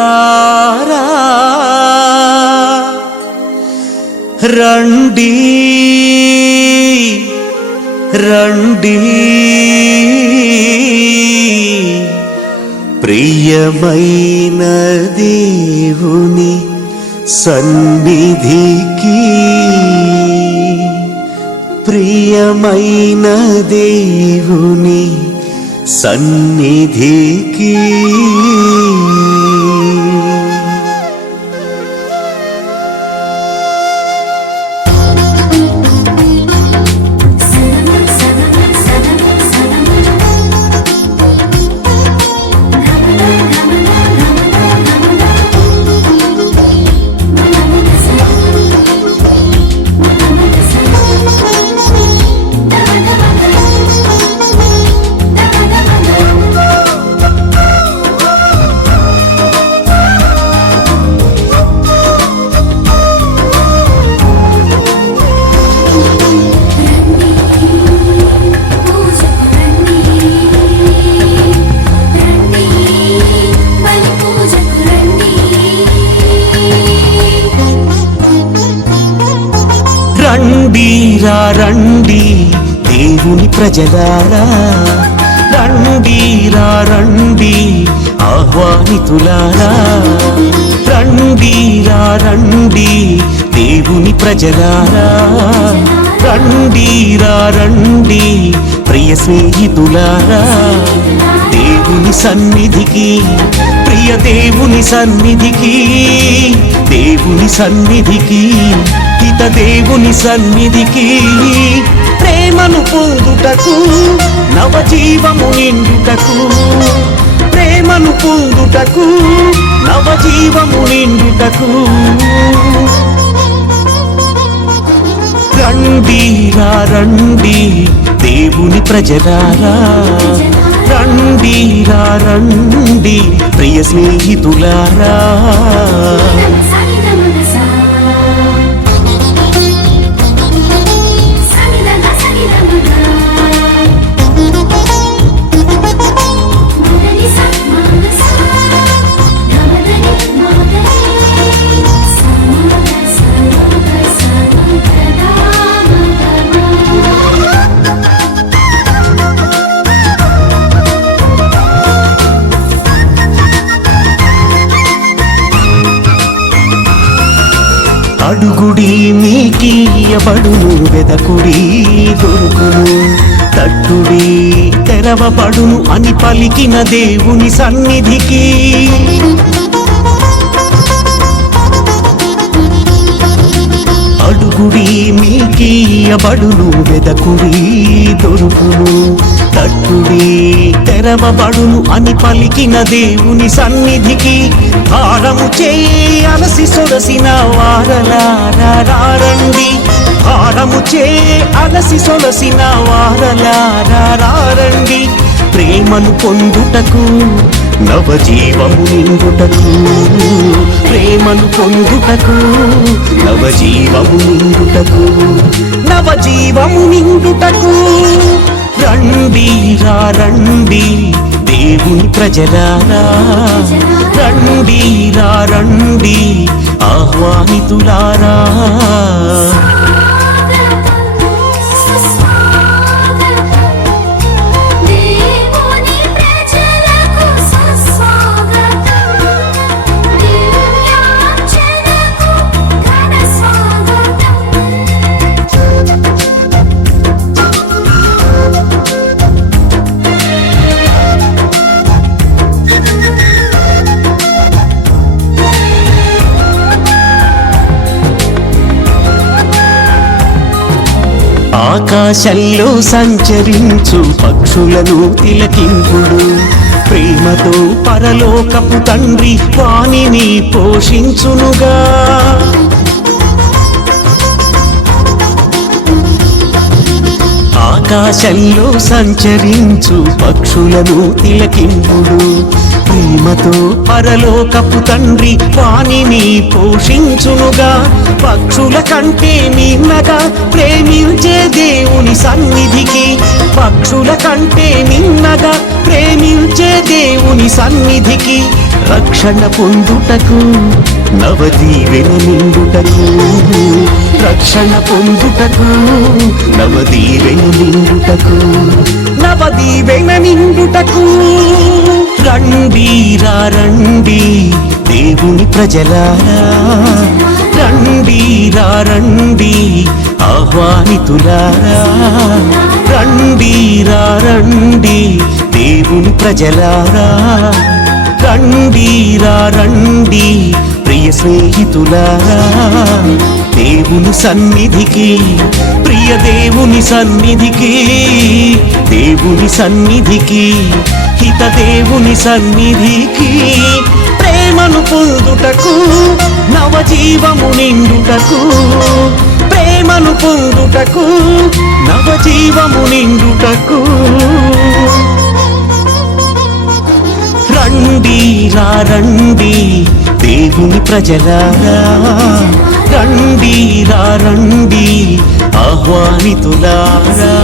ఆహ్వానితులారా రండి రండి. ప్రియమైన దేవుని సన్నిధికి ప్రియమైన దేవుని సన్నిధికి. రండి రా రండి దేవుని ప్రజలారా. రండి రా రండి ఆహ్వానితులారా. రండి రా రండి దేవుని ప్రజలారా. రండి రా రండి ప్రియ స్నేహితులారా. దేవుని సన్నిధికి ప్రియ దేవుని సన్నిధికి దేవుని సన్నిధికి. హిత దేవుని సన్నిధికి ప్రేమను పొందుటకు నవజీవము నిండుటకు ప్రేమను పొందుటకు నవజీవము నిండుటకు. రండి రండి దేవుని ప్రజలారా. రండి రండి ప్రియ స్నేహితులారా. అడుగుడి మీకీయబడును వెదకుడి దొరుకును. తట్టుడి తెరవబడును అని పలికిన దేవుని సన్నిధికి. అడుగుడి మీకీయబడును వెదకుడి దొరుకును తట్టుడి తెరవబడును అని పలికిన దేవుని సన్నిధికి భారము చేయి అలసి సొలసిన వారలారండి రారండి భారము చే అలసి సొలసిన వారలారండి రారండి ప్రేమను పొందుటకు నవజీవము నిండుటకు ప్రేమను పొందుటకు నవజీవము నిండుటకు నవజీవము నిండుటకు. రండి రా రండి దేవుని ప్రజలారా. రండి రా రండి ఆహ్వానితులారా. ఆకాశంలో సంచరించు పక్షులను తిలకింపుడు. ప్రేమతో పరలోకపు తండ్రి వాణిని పోషించునుగా. ఆకాశంలో సంచరించు పక్షులను తిలకింపుడు. ప్రేమతో పరలోకపు తండ్రి వాణిని పోషించునుగా. పక్షుల కంటే నిన్నగా ప్రేమించే దేవుని సన్నిధికి. పక్షుల కంటే నిన్నగా ప్రేమించే దేవుని సన్నిధికి. రక్షణ పొందుటకు నవదీవెన నిండుటకు. రక్షణ పొందుటకు నవదీవెన నిండుటకు. నవదీవెన నిండుటకు. రండి రా రండి దేవుని ప్రజలారా. రండి రా రండి ఆహ్వానితులారా. రండి రా రండి దేవుని ప్రజలారా. రండి రా రండి ప్రియ స్నేహితులారా. దేవుని సన్నిధికి ప్రియ దేవుని సన్నిధికి దేవుని సన్నిధికి హిత దేవుని సన్నిధికి ప్రేమను పొందుటకు నవజీవము నిండుటకు ప్రేమను పొందుటకు నవజీవము నిండుటకు. రండి రండి దేవుని ప్రజలారా. రండి రండి ఆహ్వానితులారా.